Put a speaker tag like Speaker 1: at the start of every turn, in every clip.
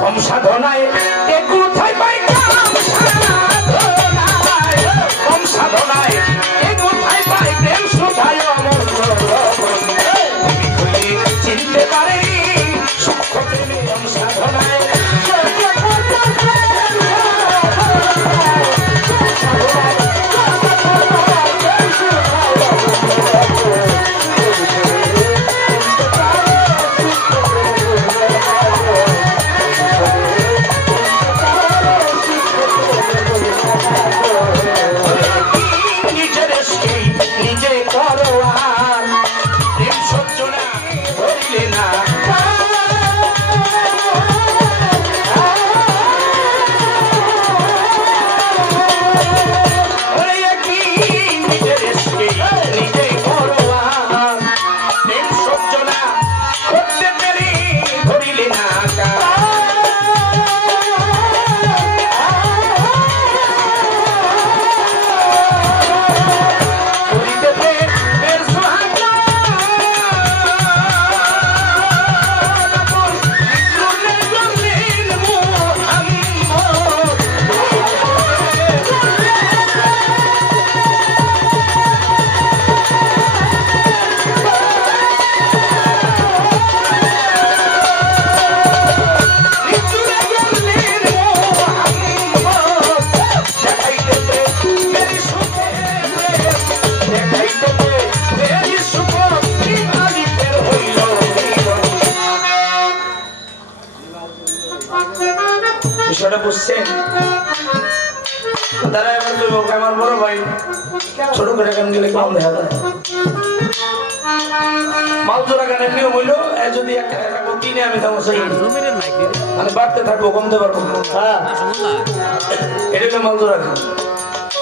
Speaker 1: কম সাধনায় বুঝছেন তারা বলব আমার বড় ভাই। ছোট করে গান গেলে কম দেখা যায়। মাল জোড়া গানের নিয়ম হইল যদি একটা একটা কিনে আমি তেমন সেই। মানে বাড়তে থাকব কমতে পারব। হ্যাঁ। এটা মাল জোড়া গান।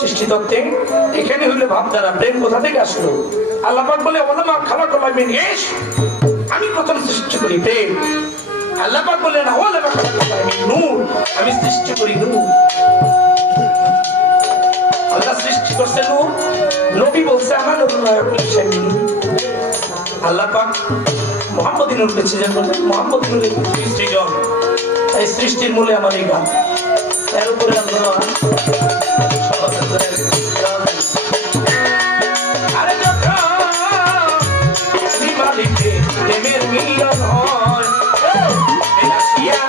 Speaker 1: সৃষ্টি তত্ত্বে এখানে হইলে ভাবধারা প্রেম কোথা থেকে আসলো? আল্লাহ পাক বলে, ওলামা খালা কলাইবেন এস, আমি প্রথম সৃষ্টি করি প্রেম। আল্লাহ পাক বলে না ওলামা খালা কলাইবেন নূর, আমি সৃষ্টি করি নূর। আল্লাহ সৃষ্টি করছে নূর, নবী বলছে, আমার আল্লাহ পাক মোহাম্মদ নূর পেয়েছে যেন মোহাম্মদ নূরের সৃষ্টিজন তাই সৃষ্টির মূলে আমার এই গান। এর উপরে শ্রীমালিকে প্রেমের মিলন হয় আসিয়া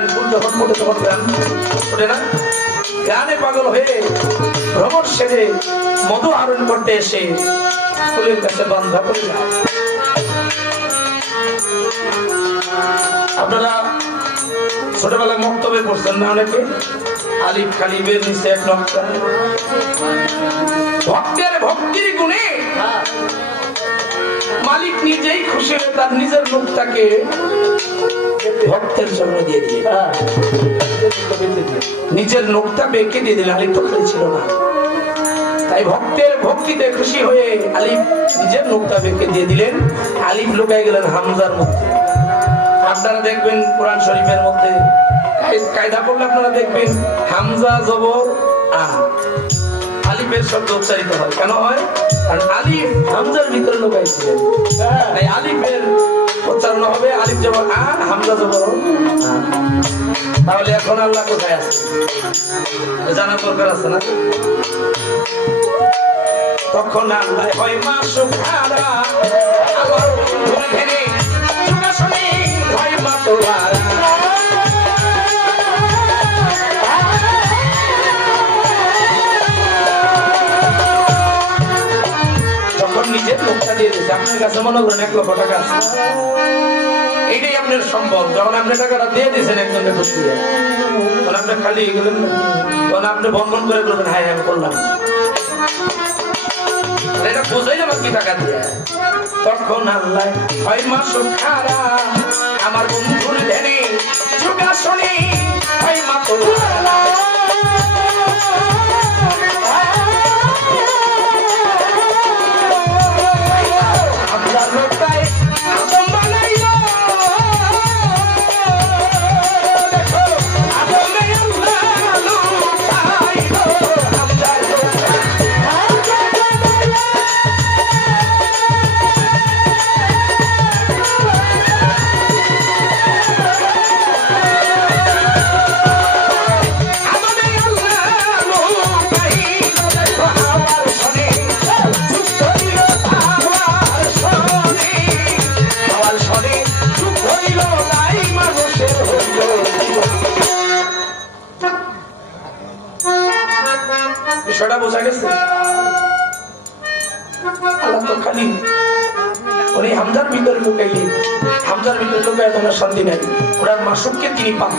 Speaker 1: জানেন ফুল যখন তখন গান না? গানে পাগল হয়ে ভ্রমণ সেরে মধু আরণ করতে এসে ফুলের কাছে বান্ধা করে আপনারা ছোটবেলায় মক্তবে পড়ছেন না অনেকে? আলিফ খালিবের নিচে এক নকশা। ভক্তের ভক্তির গুণে মালিক নিজেই খুশি হয়ে তার নিজের মুখটাকে ভক্তের জন্য দিয়ে দিয়ে নিজের নোকটা বেঁকে দিয়ে দিলেন আলিফ তো খালি ছিল না। তাই ভক্তের ভক্তিতে খুশি হয়ে আলিফ নিজের নোকটা বেঁকে দিয়ে দিলেন। আলিফ লুকাই গেলেন হামজার মধ্যে। আপনারা দেখবেন কোরআন শরীফের মধ্যে কায়দা করলে আপনারা দেখবেন হামজা জবর আ আলিফের শব্দ উচ্চারিত হয়। কেন হয়? কারণ আলিফ হামজার ভিতরে লুকাইছিলেন। তাই আলিফের উচ্চারণ হবে আলিফ জবর আ, হামজা জবর তাহলে এখন আল্লাহ কোথায় আছে? জানার দরকার আছে না? তখন আল্লাহ হয়, মা সুখারা আমার ভুল ভেঙে চুকাশনে হয়, মা তোয়ারা আপনার কাছে মনে করেন এক লক্ষ টাকা আছে। এইটাই আপনার সম্বল যখন আপনি টাকাটা দিয়ে দিয়েছেন একজনের খুশি তখন আপনি খালি গেলেন। তখন আপনি বন্ধন করে করবেন হ্যাঁ হ্যাঁ করলাম এটা বুঝাই আমার কি টাকা দিয়ে। তখন আল্লাহ হয় মাস খারা আমার বন্ধুর ধ্যানে যোগাসনে হয় মা তোরা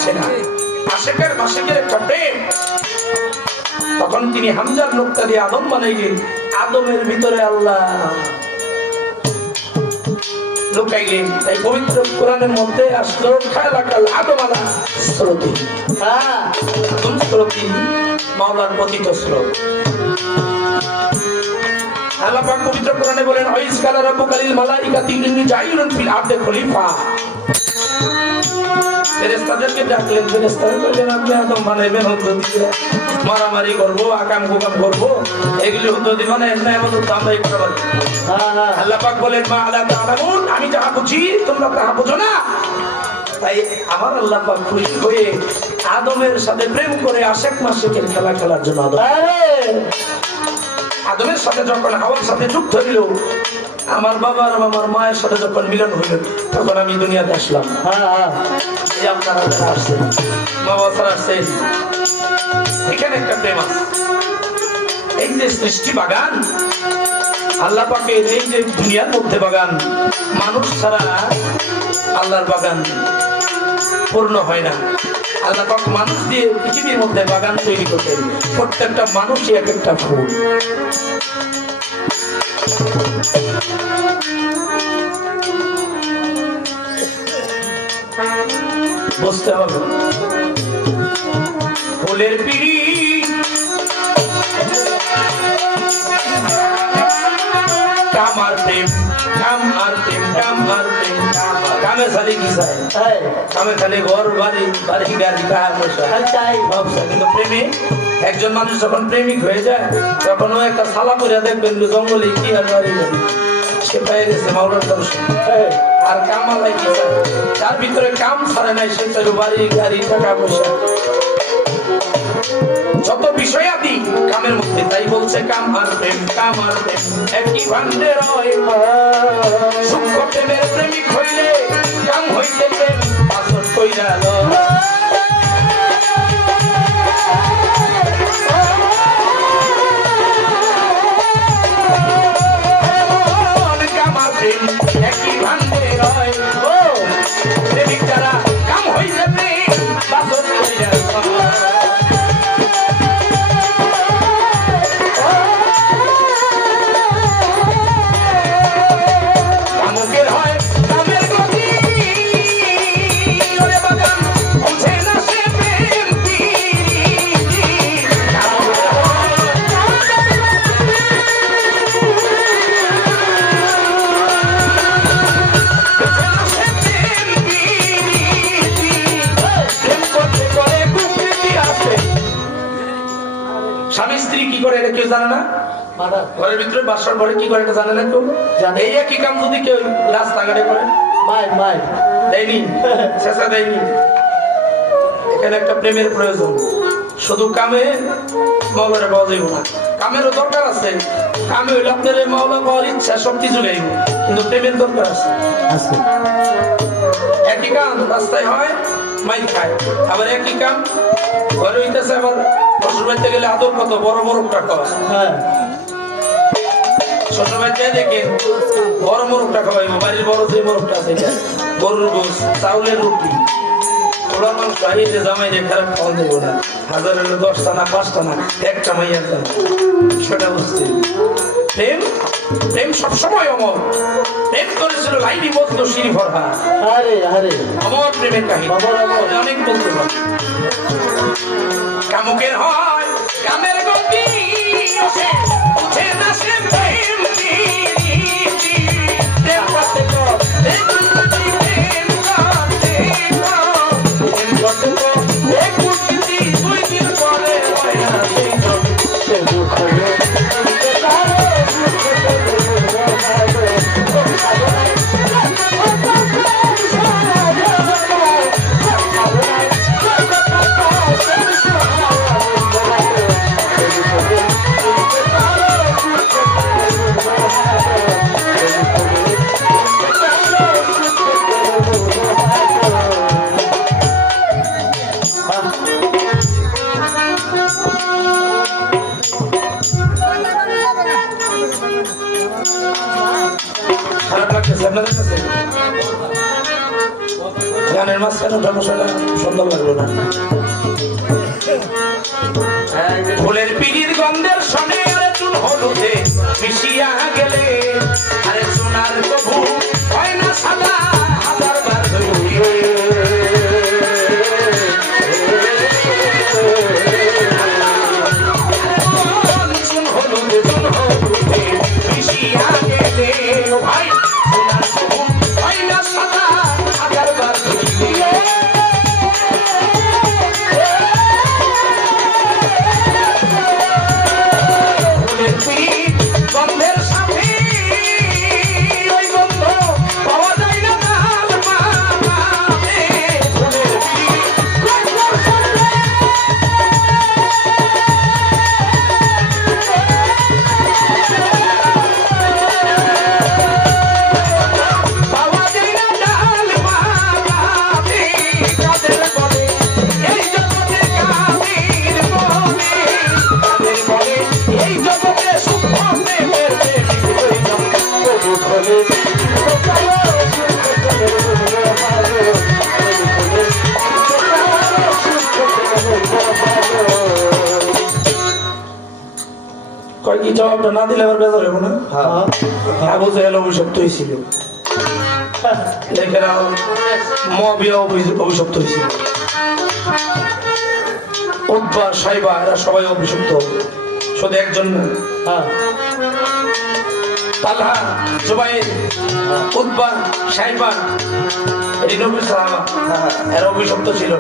Speaker 1: পাচ্ছে না। আশেকের মাসিকের একটা প্রেম। তখন তিনি হামজার লোকটা দিয়ে আদম বানাইলেন। আদমের ভিতরে আল্লাহ লুকাইলেন। তাই পবিত্র কোরআনের মধ্যে আসলো খেলা কাল আদম আলা স্রোতি। আদম স্রোতি মাওলার পতিত আল্লাহ মারামারি করব, আকাম কুকাম করব, এগুলি হতো দিব না আল্লাহ বলেন, মা আলা তাআলামুন আমি যাহা বুঝি, তোমরা তাহা বুঝো না। তাই আমার আল্লাহ পাক খুশি হয়ে আদমের সাথে প্রেম করে আশেক মাসেকের খেলা খেলার জন্য আদমের সাথে যখন হাওয়ার সাথে যুক্ত হইল আমার বাবা আর আমার মায়ের সাথে যখন মিলন হইল তখন আমি দুনিয়াতে আসলাম। এই আপনারা আসছেন বাবা স্যার আসছেন এখানে একটা প্রেম আছে। এই যে সৃষ্টি বাগান আল্লাহ পাকের এই যে দুনিয়ার মধ্যে বাগান মানুষ ছাড়া আল্লাহর বাগান পূর্ণ হয় না। আল্লাহ পাক মানুষ দিয়ে পৃথিবীর মধ্যে বাগান তৈরি করতেন। প্রত্যেকটা মানুষই এক একটা ফুল। বুঝতে হবে। ফুলের পিড়ি। কাম আর প্রেম আর প্রেম আর প্রেম কামে খালি কি চাই? কামে খালি ঘর বাড়ি বাড়ি গাড়ি টাকা পয়সা। ব্যবসা কিন্তু প্রেমী একজন মানুষ যখন প্রেমিক হয়ে যায় তখন ও একটা সালা করে দেখবেন জঙ্গলে কি আর বাড়ি বাড়ি সে পেয়ে গেছে মাওলার দর্শন। আর কামালাই কি চাই তার ভিতরে কাম ছাড়ে নাই সে চাই বাড়ি গাড়ি টাকা পয়সা। যত বিষয় আদি কামের মধ্যে, তাই বলছে কাম আর প্রেম, কাম আর প্রেম একই ভান্ডে রয় সূক্ষ্ম প্রেমের প্রেমিক হইলে কাম হইতে প্রেম, পাথর কইরা। ঘরের ভিতরে বাসার ঘরে কি করে এটা জানে না কেউ এই একই কাম যদি কেউ রাস্তাঘাটে করে
Speaker 2: মাই মাই
Speaker 1: দেয়নি শেষা দেয়নি। এখানে একটা প্রেমের প্রয়োজন। শুধু কামে মাওলারে পাওয়া যাইব না। কামেরও দরকার আছে। কামে হইলে আপনার মাওলা পাওয়ার ইচ্ছা সব কিছু গাইব। কিন্তু প্রেমের দরকার আছে। একই কাম রাস্তায় হয় মাইক খায়। আবার একই কাম ঘরে হইতেছে আবার শ্বশুর বাড়িতে গেলে আদর কত বড় বড় টাকা হয়। শ্বশুর বাড়িতে দেখেন বড় মোরগটা খাওয়াইবো বাড়ির বড় যে মোরগটা আছে এটা, গরুর গোস চাউলের রুটি ওরা মানুষ এই যে জামাই যে খারাপ খাওয়া দেবো না। হাজার হলো দশটা না পাঁচটা না একটা মাইয়ার দাম সেটা বুঝতে প্রেম প্রেম সবসময় অমর। প্রেম করেছিল লাইনি বলতো শ্রী ভরহা
Speaker 2: আরে আরে।
Speaker 1: অমর প্রেমের কাহিনী।
Speaker 2: অমর, অমর।
Speaker 1: আমি অনেক বলতে পারি কামুকের হয় কামের গতি উঠে না সে না দিলে আবার বেজার না।
Speaker 2: হ্যাঁ।
Speaker 1: আবু জাহেল অভিশপ্ত হয়েছিল মবিয়া অভিশপ্ত হয়েছিল উদ্বা সাইবা এরা সবাই অভিশপ্ত শুধু একজন না।
Speaker 2: হ্যাঁ।
Speaker 1: তালহা জুবাইর উদ্বা সাইবা নবীর সাহাবা। এরা অভিশপ্ত ছিল।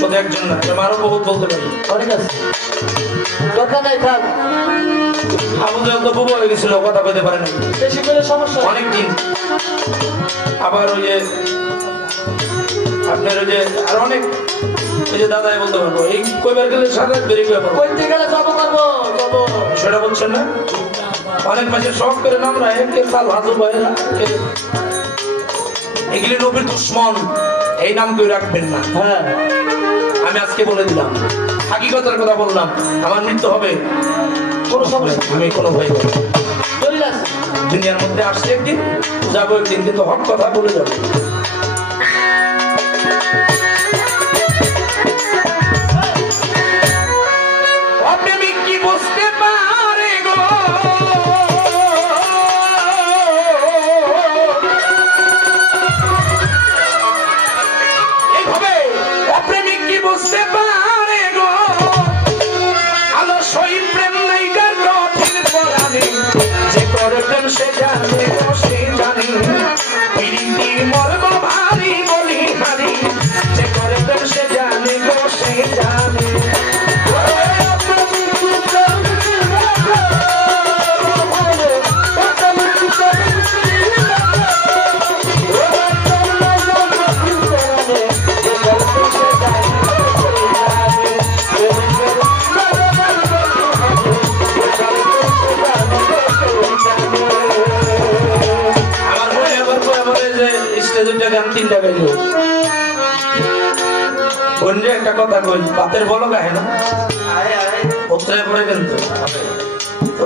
Speaker 1: শুধু একজন না। আরও বহুত বলতে পারি।
Speaker 2: অনেক আছে। দরকার নাই থাক।
Speaker 1: আবু তো বুবু হয়ে গেছিল কথা কইতে পারে না
Speaker 2: বেশি করে সমস্যা নেই।
Speaker 1: অনেক দিন আবার ওই যে আপনার ওই যে আর অনেক ওই যে দাদাই বলতে পারব এই কইবার গেলে সারা বেরিয়ে কইবার পারব
Speaker 2: কইতে গেলে জব করব জব
Speaker 1: সেটা বলছেন না? অনেক মাসে শখ করে নামরা কে সাল হাজু ভাইরা এগুলি নবীর দুশ্মন এই নাম কেউ রাখবেন না।
Speaker 2: হ্যাঁ।
Speaker 1: আমি আজকে বলে দিলাম। হাকিকতের কথা বললাম, আমার মৃত্যু হবে।
Speaker 2: কোনো সমস্যা
Speaker 1: আমি কোনো ভয় না। দুনিয়ার মধ্যে আসছে একদিন, যাব একদিন, কিন্তু হক কথা বলে যাব। একটা কথা কই বাতের বলো গায়ে না? উত্তরায় পড়ে গেল তো?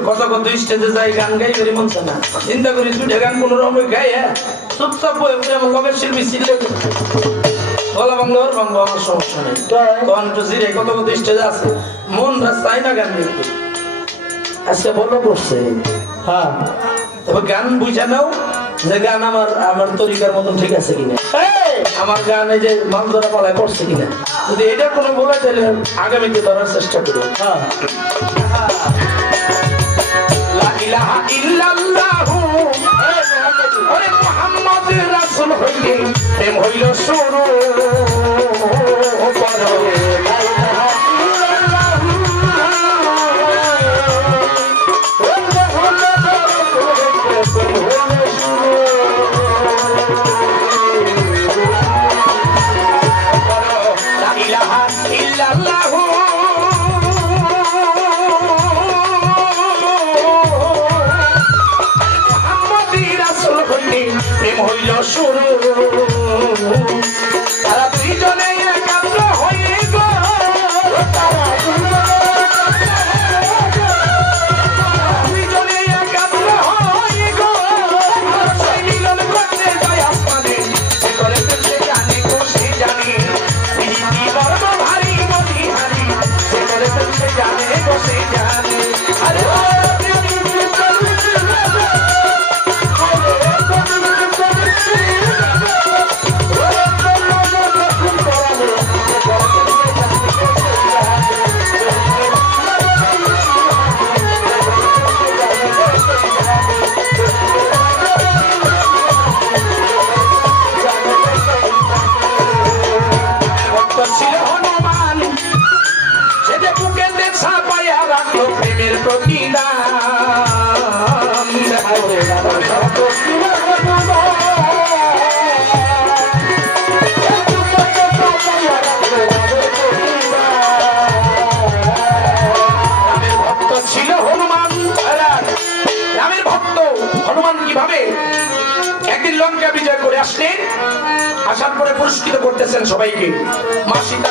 Speaker 1: কত কত স্টেজে যাই গান গাই করি মন না। চিন্তা করি তুই গান কোন রকমে গাই হ্যাঁ? চুপচাপ বই বই আমার লগের শিল্পী ছিল? গলা বাংলা ওর বাংলা আমার সমস্যা নেই। তখন একটু জিরে কত কত স্টেজে আছে। মন চাই না গান গাইতে। আজকে বলো করছে
Speaker 2: হ্যাঁ।
Speaker 1: তবে গান বুঝে নাও যে গান আমার আমার তরিকার মতন ঠিক আছে কিনা। আমার গানে যে মানজরা ধরা পালায় করছে কিনা। যদি এটা কোনো বলে তাহলে আগামীতে ধরার চেষ্টা করব।
Speaker 2: হ্যাঁ।
Speaker 1: রাসূল হইলে প্রেম হইল শুরু।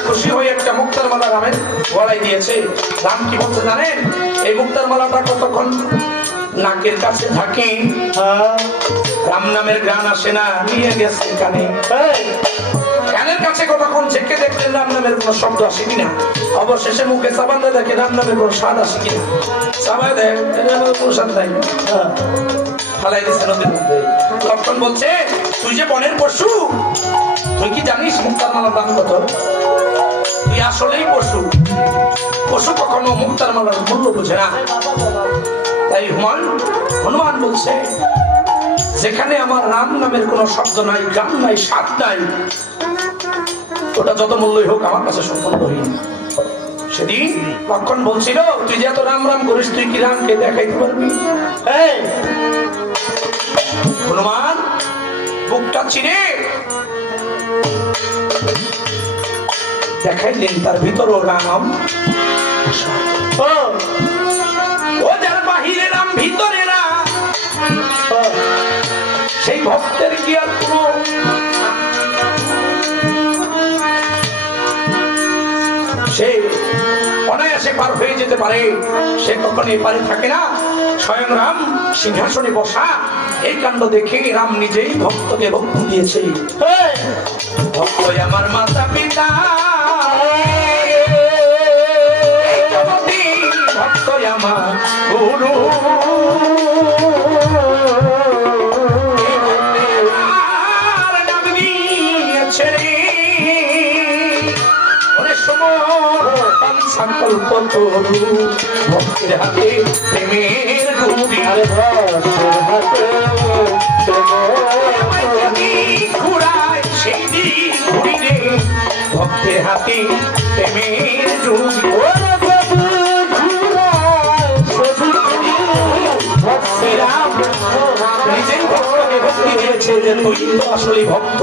Speaker 1: খুশি হয়ে একটা মুক্তার মালা রামের গলায় দিয়েছে। রাম কি বলছে জানেন? এই মুক্তার মালাটা কতক্ষণ নাকের কাছে থাকে? রাম নামের গান আসে না নিয়ে গেছে কানে। কানের কাছে কতক্ষণ দেখলেন রাম নামের কোনো শব্দ আসে কিনা? অবশেষে মুখে চাবাতে দেখে রাম নামের কোনো স্বাদ আসে কিনা? চাবায় দেখ এটা আমার কোনো স্বাদ নাই।
Speaker 2: হ্যাঁ।
Speaker 1: ফালাই দিচ্ছে নদীর মধ্যে। লক্ষণ বলছে? তুই যে বনের পশু তুই কি জানিস মুক্তার মালার দাম কত? তুই আসলেই পশু। পশু কখনো মুক্তার মালার মূল্য বোঝে না। তাই হুমান হনুমান বলছে যেখানে আমার রাম নামের কোনো শব্দ নাই গান নাই স্বাদ নাই ওটা যত মূল্যই হোক আমার কাছে সম্পূর্ণহীন সেদিন লক্ষণ বলছিল তুই যে এত রাম রাম করিস তুই কি রামকে দেখাইতে পারবি?
Speaker 2: এই,
Speaker 1: হনুমান বুকটা চিরে দেখাইলেন তার ভিতরও রাম।
Speaker 2: ও,
Speaker 1: ও যার বাহিরে রাম ভিতরে রাম। সেই ভক্তের কি আর কোনো সে অনায়াসে পার হয়ে যেতে পারে? সে কখনো এপারে থাকে না। স্বয়ং রাম সিংহাসনে বসা। এই কাণ্ড দেখে রাম নিজেই ভক্তকে ভক্ত দিয়েছে। ভক্ত আমার মাতা পিতা। ভক্ত আমার গুরু। সংকল্প তরু ভক্তের হাতে প্রেমের
Speaker 2: আরে ভক্তের হাতে
Speaker 1: ঘুরায় সেই দিন ঘুরিলে ভক্তের হাতে প্রেমের রুটি শ্রীরাম নিজেই ভক্তকে ভক্তি দিয়েছে যে তুই তো আসলে ভক্ত।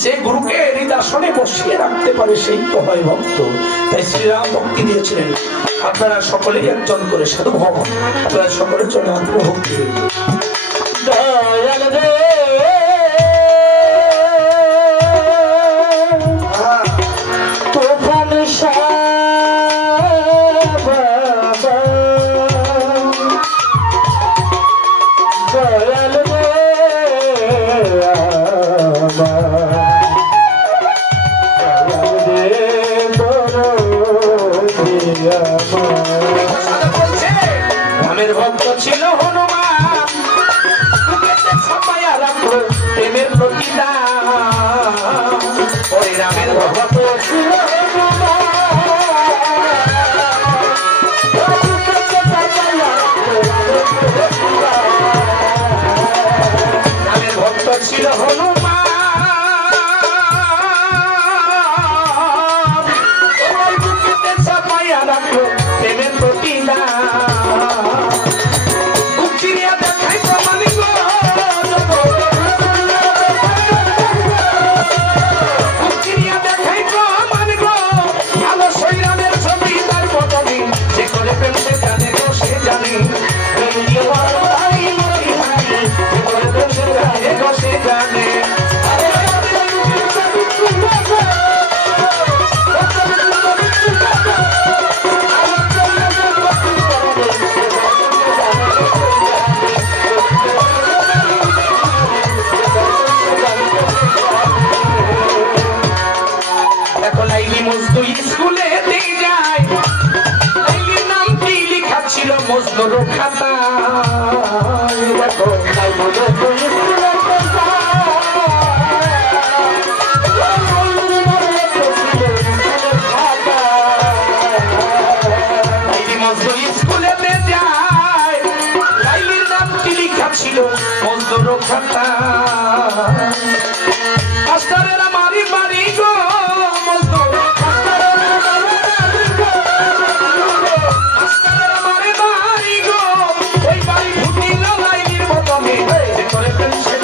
Speaker 1: যে গুরুকে হৃদাসনে বসিয়ে রাখতে পারে সেই তো হয় ভক্ত। তাই শ্রীরাম ভক্তি দিয়েছিলেন। আপনারা সকলেই একজন করে সাধু ভবন আপনারা সকলের জন্য আত্মভক্তি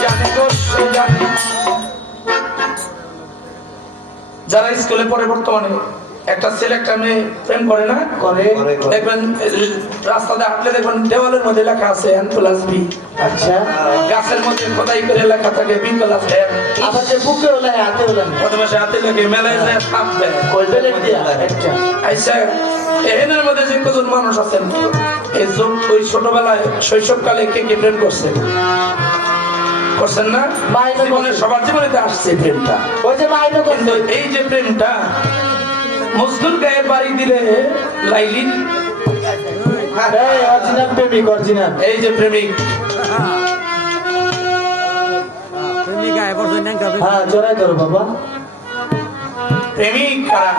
Speaker 1: জানে গো সে জানে যারা স্কুলে পড়ে বর্তমানে একটা ছেলে একটা মেয়ে প্রেম করে না
Speaker 2: করে
Speaker 1: দেখবেন রাস্তাতে হাঁটলে দেখবেন দেওয়ালের মধ্যে লেখা আছে এন প্লাস বি
Speaker 2: আচ্ছা।
Speaker 1: গাছের মধ্যে খোদাই করে লেখা থাকে বি প্লাস এন
Speaker 2: আবার যে বুকে হাতে
Speaker 1: প্রথমে সে হাতে লেগে মেলায় যায় দেয়
Speaker 2: কইবে দিয়া?
Speaker 1: আইসা এহেনের মধ্যে যে কজন মানুষ আছেন? এই যো- ওই ছোটবেলায় শৈশবকালে কে কে প্রেম করছেন করছেন না? জীবনে সবার জীবনে আসছে প্রেমটা।
Speaker 2: ওই যে
Speaker 1: কিন্তু এই যে প্রেমটা মজদুর গায়ে বাড়ি দিলে লাইলিন।
Speaker 2: প্রেমিক অরিজিনাল
Speaker 1: এই যে প্রেমিক.
Speaker 2: হ্যাঁ জোরাই ধরো বাবা।
Speaker 1: প্রেমিক কারা?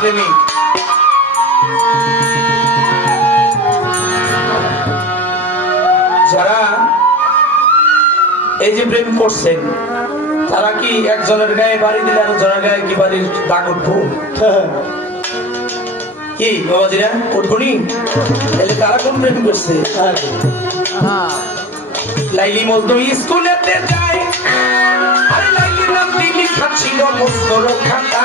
Speaker 1: প্রেমিক। যারা এই যে প্রেম করছেন, তারা কি একজনের গায়ে বাড়ি দিলে আরেকজনের গায়ে কি বাড়ির দাগ উঠবো? কি, বাবাজিরা উঠবনি তাহলে তারা কোন প্রেম করছে. লাইলি মজনু স্কুলেতে যায়, আরে লাইলির নাম দিলি খাচ্ছিল খাতা।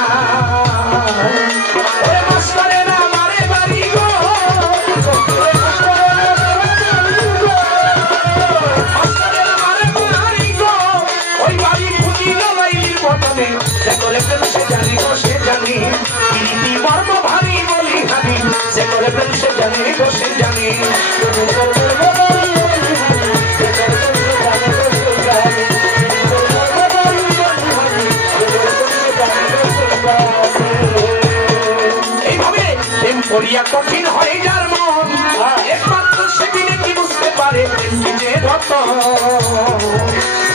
Speaker 1: কঠিন হয় যার মন একমাত্র সেদিনে কি বুঝতে পারে? নিজের রতন।